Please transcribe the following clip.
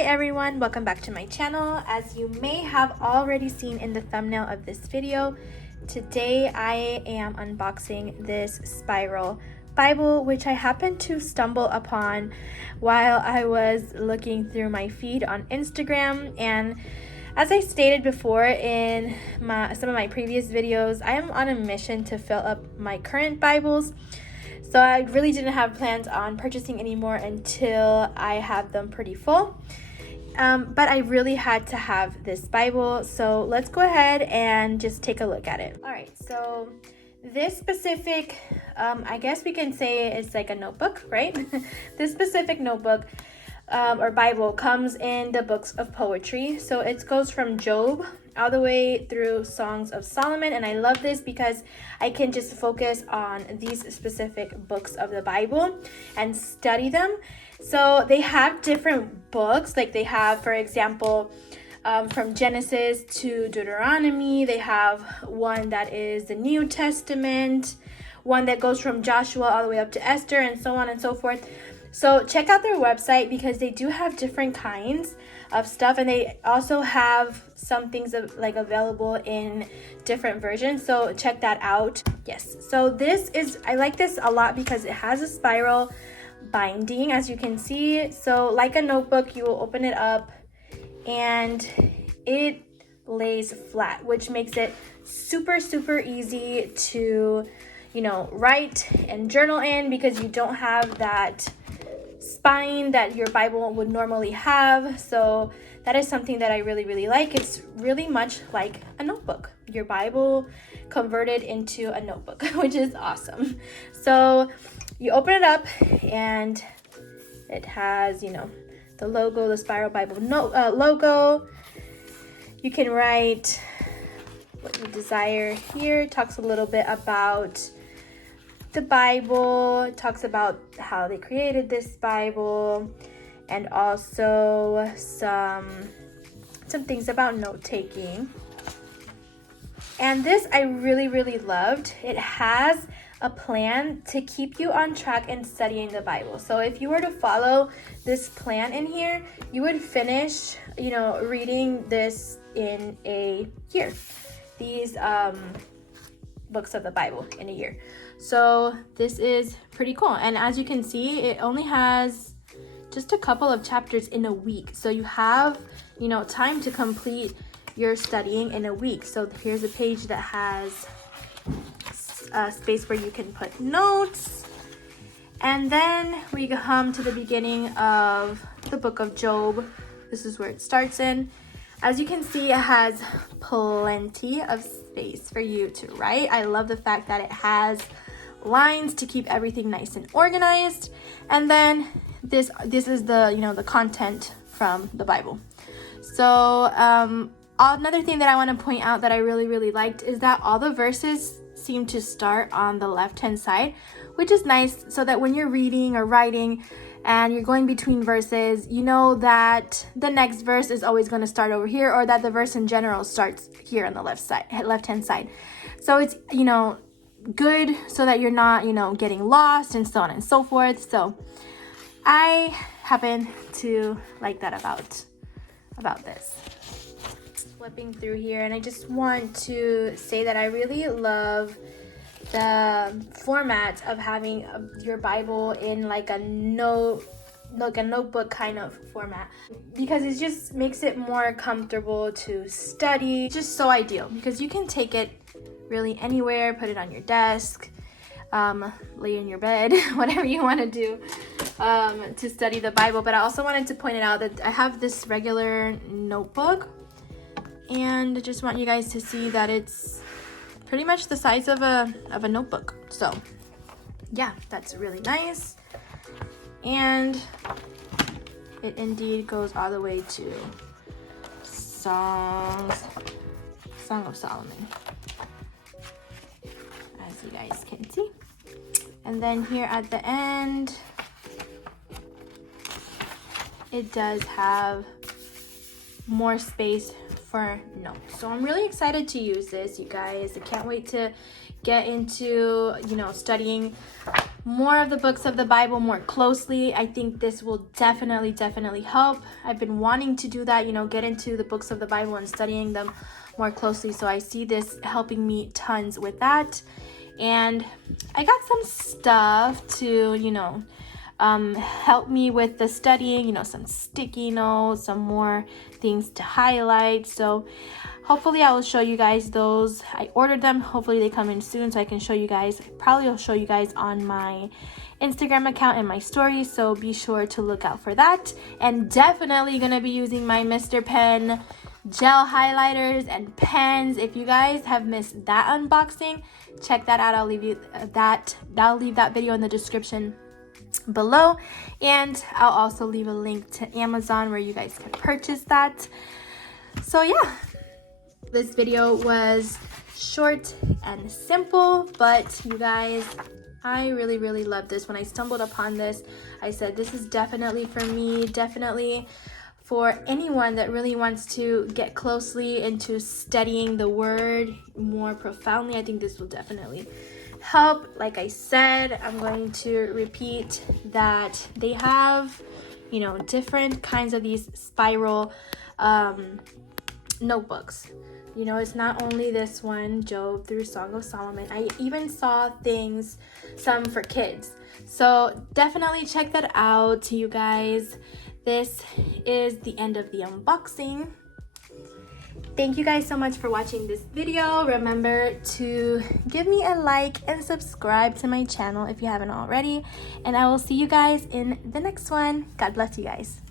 Hi everyone, welcome back to my channel. As you may have already seen in the thumbnail of this video, today I am unboxing this spiral Bible, which I happened to stumble upon while I was looking through my feed on Instagram. And as I stated before in some of my previous videos, I am on a mission to fill up my current Bibles. So I really didn't have plans on purchasing anymore until I have them pretty full. But I really had to have this Bible. So let's go ahead and just take a look at it. All right, so this specific, I guess we can say it's like a notebook, right? This specific notebook or Bible comes in the books of poetry. So it goes from Job all the way through Songs of Solomon, and I love this because I can just focus on these specific books of the Bible and study them. So they have different books, like they have, for example, from Genesis to Deuteronomy. They have one that is the New Testament, one that goes from Joshua all the way up to Esther, and so on and so forth. So check out their website because they do have different kinds of stuff, and they also have some things like available in different versions. So check that out. Yes, so I like this a lot because it has a spiral binding, as you can see. So like a notebook, you will open it up and it lays flat, which makes it super easy to, write and journal in, because you don't have that spine that your Bible would normally have. So that is something that I really like. It's really much like a notebook, your Bible converted into a notebook, which is awesome. So you open it up and it has, the logo, the Spiral Bible logo. You can write what you desire here. It talks a little bit about the Bible. It talks about how they created this Bible, and also some things about note-taking. And this I really loved. It has a plan to keep you on track in studying the Bible. So if you were to follow this plan in here, you would finish, reading this in a year. These books of the Bible in a year. So this is pretty cool. And as you can see, it only has just a couple of chapters in a week. So you have, time to complete your studying in a week. So here's a page that has a space where you can put notes. And then we come to the beginning of the book of Job. This is where it starts in. As you can see, it has plenty of space for you to write. I love the fact that it has lines to keep everything nice and organized. And then this is the the content from the Bible. So another thing that I want to point out that I really liked is that all the verses seem to start on the left hand side, which is nice, so that when you're reading or writing and you're going between verses, you know that the next verse is always going to start over here, or that the verse in general starts here on the left hand side. So it's good, so that you're not getting lost and so on and so forth. So I happen to like that about this. Flipping through here, and I just want to say that I really love the format of having your Bible in like a notebook kind of format, because it just makes it more comfortable to study. It's just so ideal because you can take it really anywhere, put it on your desk, lay in your bed, whatever you want to do to study the Bible. But I also wanted to point it out that I have this regular notebook, and I just want you guys to see that it's pretty much the size of a notebook. So yeah, that's really nice. And it indeed goes all the way to Song of Solomon, as you guys can see. And then here at the end, it does have more space for notes. So I'm really excited to use this, you guys. I can't wait to get into studying more of the books of the Bible more closely. I think this will definitely help. I've been wanting to do that, get into the books of the Bible and studying them more closely. So I see this helping me tons with that. And I got some stuff to, help me with the studying, some sticky notes, some more things to highlight. So hopefully I will show you guys those. I ordered them. Hopefully they come in soon so I can show you guys. Probably will show you guys on my Instagram account and my stories. So be sure to look out for that. And definitely going to be using my Mr. Pen gel highlighters and pens. If you guys have missed that unboxing, check that out. I'll leave that video in the description below, and I'll also leave a link to Amazon where you guys can purchase that. So yeah, this video was short and simple, but you guys, I really love this. When I stumbled upon this, I said this is definitely for me, definitely for anyone that really wants to get closely into studying the word more profoundly. I think this will definitely help. Like I said, I'm going to repeat that they have, different kinds of these spiral notebooks. It's not only this one, Job through Song of Solomon. I even saw some for kids. So definitely check that out, you guys. This is the end of the unboxing. Thank you guys so much for watching this video. Remember to give me a like and subscribe to my channel if you haven't already. And I will see you guys in the next one. God bless you guys.